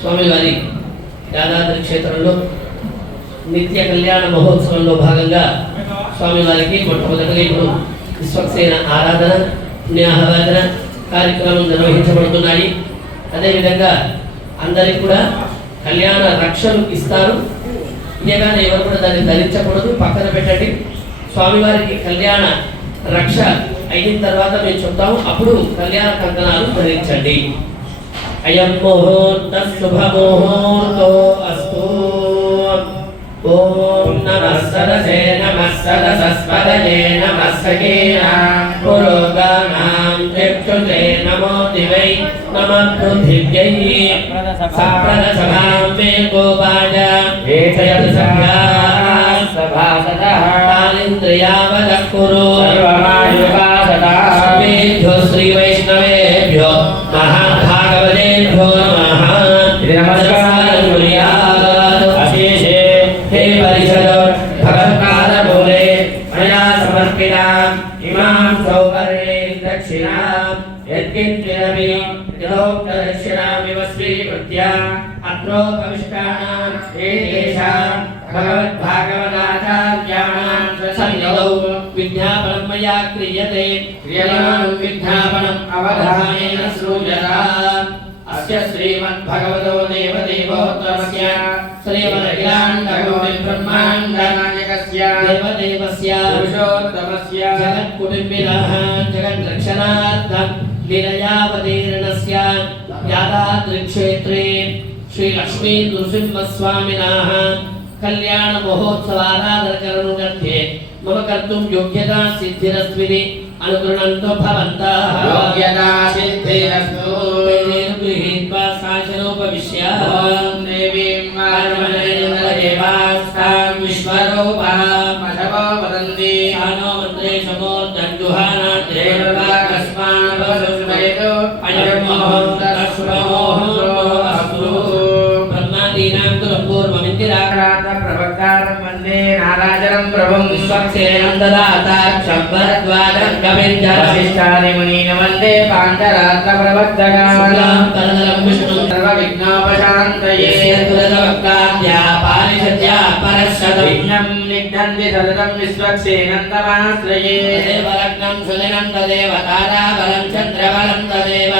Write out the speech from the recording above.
స్వామివారి యాదాద్రి క్షేత్రంలో నిత్య కళ్యాణ మహోత్సవంలో భాగంగా స్వామివారికి మొట్టమొదటిగా ఇప్పుడు విశ్వక్సేన ఆరాధన పుణ్యాహవాదన కార్యక్రమం నిర్వహించబడుతున్నాయి. అదేవిధంగా అందరికి కూడా కళ్యాణ రక్షలు ఇస్తారు. ఇదేగానే ఎవరు కూడా దాన్ని ధరించకూడదు, పక్కన పెట్టండి. స్వామివారికి కళ్యాణ రక్ష అయిన తర్వాత మేము చెప్తాము, అప్పుడు కళ్యాణ కంకణాలు ధరించండి. అయం ముహూర్త శుభముహూర్తో అస్తు. ఓం నమః సరసే నమః సరసస్పదయే నమః సఖీనాం పురోగానాం చక్షుషే నమో దివై నమః పృథివ్యై సప్రదశభాం మే గోపాయ ఏతయత్ సభ్యాః సభాసదః కాళీంద్రియావదః కురు సర్వమాయుగాసదః సర్వేభ్యో శ్రీ వైష్ణవేభ్యో మహాభాగవతేభ్యో నమః. నమస్కారం కుర్యాత్. అశేషే హే పరిషద్ భగవత్పాదమూలే మయా సమర్పితాం ఇమాం సౌకర్యేం దక్షిణాం యత్కించిదపి యథోక్తదక్షిణామివ స్వీకృత్య అత్రోపవిష్టానాం ఏతేషాం భగవద్భాగవతాచార్యాణాం సన్నిధౌ విజ్ఞాపనం మయా క్రియతే. క్రియమాణం విజ్ఞాపనం అవధానేన శ్రూయతాం. అస్య శ్రీమద్భగవతో దేవదేవోత్తమస్య శ్రీమదఖిలాండకోటి బ్రహ్మాండనాయకస్య దేవదేవస్య పురుషోత్తమస్య జగత్కుటుంబినః జగద్రక్షణార్థం లీలయావతీర్ణస్య యాదాద్రిక్షేత్రే శ్రీ లక్ష్మీ నృసింహస్వామినః కళ్యాణ మహోత్సవారాధనకరణే మమ కర్తుం యోగ్యతా సిద్ధిరస్మిని అనుగృణంతో భవంతః. యోగ్యతా సిద్ధిరస్తు. గృహీత్వా శాసనోపవిశ్య దేవీం వారమణేంద్రదేవాస్తాం విశ్వరూపః మధవో వదంతి సానో మంత్రేషు మూర్ధం జుహానాద్రేర్వాకస్మాన్ వసుస్మయతు అయం మహోత్తర శుభమోహో అస్తు. బ్రహ్మాదీనాం కులం పూర్వమిందిరాక్రాంత ప్రవక్తారం వందే నారాజనం ప్రభుం విశ్వక్సేనం దదాతాక్షం వరద్వారం కవింజరశిష్టాని మునీన వందే పాంచరాత్ర ప్రవక్తగాం పరదరం విష్ణుం సర్వవిఘ్నోపశాంతయే తులదవక్తాద్యా పారిషద్యా పరశత విఘ్నం నిఘ్నంతి సతతం విశ్వక్సేనం తమాశ్రయే. దేవరత్నం సుదినం తదేవ తారాబలం చంద్రబలం తదేవ